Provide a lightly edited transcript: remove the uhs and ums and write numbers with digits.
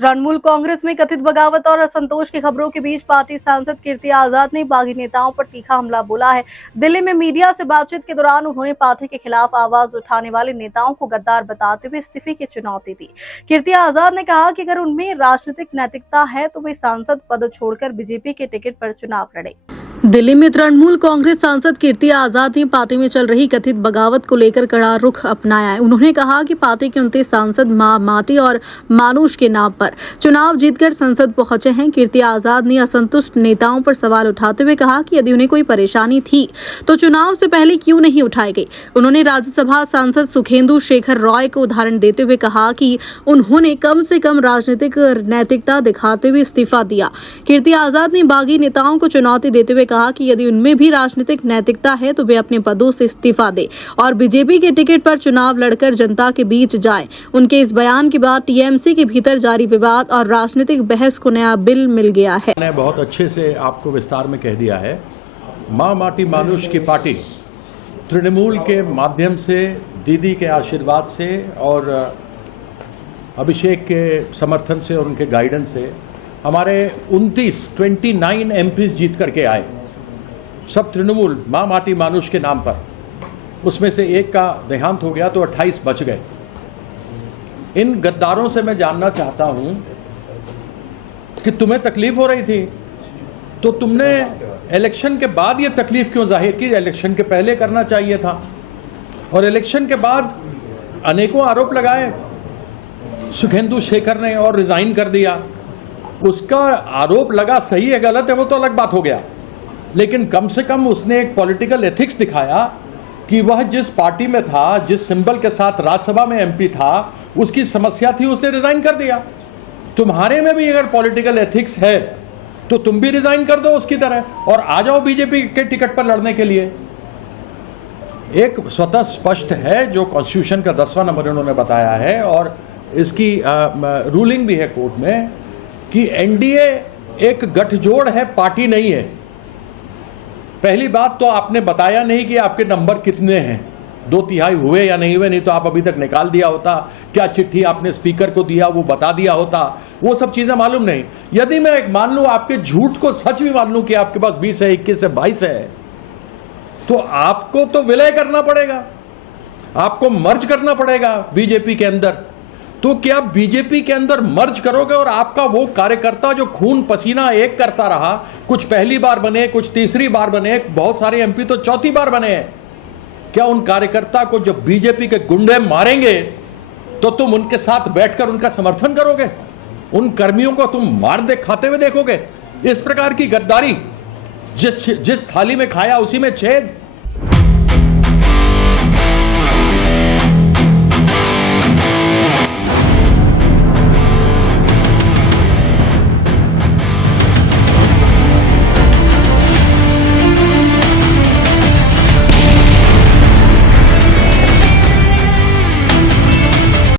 तृणमूल कांग्रेस में कथित बगावत और असंतोष की खबरों के बीच पार्टी सांसद कीर्ति आजाद ने बागी नेताओं पर तीखा हमला बोला है। दिल्ली में मीडिया से बातचीत के दौरान उन्होंने पार्टी के खिलाफ आवाज उठाने वाले नेताओं को गद्दार बताते हुए इस्तीफे की चुनौती दी। कीर्ति आजाद ने कहा कि अगर उनमें राजनीतिक नैतिकता है तो वे सांसद पद छोड़कर बीजेपी के टिकट पर चुनाव लड़े। दिल्ली में तृणमूल कांग्रेस सांसद कीर्ति आजाद ने पार्टी में चल रही कथित बगावत को लेकर कड़ा रुख अपनाया है। उन्होंने कहा कि पार्टी के 29 सांसद मां, माटी और मानुष के नाम पर चुनाव जीतकर संसद पहुंचे हैं। कीर्ति आजाद ने असंतुष्ट नेताओं पर सवाल उठाते हुए कहा कि यदि उन्हें कोई परेशानी थी तो चुनाव से पहले क्यों नहीं उठाई गई। उन्होंने राज्यसभा सांसद सुखेंदु शेखर रॉय को उदाहरण देते हुए कहा कि उन्होंने कम से कम राजनीतिक नैतिकता दिखाते हुए इस्तीफा दिया। कीर्ति आजाद ने बागी नेताओं को चुनौती देते हुए कहा कि यदि उनमें भी राजनीतिक नैतिकता है तो वे अपने पदों से इस्तीफा दें और बीजेपी के टिकट पर चुनाव लड़कर जनता के बीच जाएं। उनके इस बयान के बाद टीएमसी के भीतर जारी विवाद और राजनीतिक बहस को नया बिल मिल गया है। मैंने बहुत अच्छे से आपको विस्तार में कह दिया है। मां माटी मानुष की पार्टी तृणमूल के माध्यम से, दीदी के आशीर्वाद से और अभिषेक के समर्थन से और उनके गाइडेंस से हमारे 29 एमपीज जीत करके आए, सब तृणमूल मां माटी मानुष के नाम पर। उसमें से एक का देहांत हो गया तो 28 बच गए। इन गद्दारों से मैं जानना चाहता हूं कि तुम्हें तकलीफ हो रही थी तो तुमने इलेक्शन के बाद ये तकलीफ क्यों जाहिर की? इलेक्शन के पहले करना चाहिए था। और इलेक्शन के बाद अनेकों आरोप लगाए सुखेंदु शेखर ने और रिजाइन कर दिया। उसका आरोप लगा, सही है गलत है वो तो अलग बात हो गया, लेकिन कम से कम उसने एक पॉलिटिकल एथिक्स दिखाया कि वह जिस पार्टी में था, जिस सिंबल के साथ राज्यसभा में एमपी था, उसकी समस्या थी, उसने रिजाइन कर दिया। तुम्हारे में भी अगर पॉलिटिकल एथिक्स है तो तुम भी रिजाइन कर दो उसकी तरह और आ जाओ बीजेपी के टिकट पर लड़ने के लिए। एक स्वतः स्पष्ट है जो कॉन्स्टिट्यूशन का 10वां नंबर उन्होंने बताया है और इसकी रूलिंग भी है कोर्ट में कि एनडीए एक गठजोड़ है, पार्टी नहीं है। पहली बात तो आपने बताया नहीं कि आपके नंबर कितने हैं, 2/3 हुए या नहीं हुए, नहीं तो आप अभी तक निकाल दिया होता। क्या चिट्ठी आपने स्पीकर को दिया वो बता दिया होता, वो सब चीजें मालूम नहीं। यदि मैं एक मान लूं, आपके झूठ को सच भी मान लूं कि आपके पास 20 है, 21 है, 22 है, तो आपको तो विलय करना पड़ेगा, आपको मर्ज करना पड़ेगा बीजेपी के अंदर। तो क्या बीजेपी के अंदर मर्ज करोगे और आपका वो कार्यकर्ता जो खून पसीना एक करता रहा, कुछ पहली बार बने, कुछ तीसरी बार बने, बहुत सारे एमपी तो चौथी बार बने हैं, क्या उन कार्यकर्ता को जब बीजेपी के गुंडे मारेंगे तो तुम उनके साथ बैठकर उनका समर्थन करोगे? उन कर्मियों को तुम मार दे खाते हुए देखोगे? इस प्रकार की गद्दारी, जिस थाली में खाया उसी में छेद।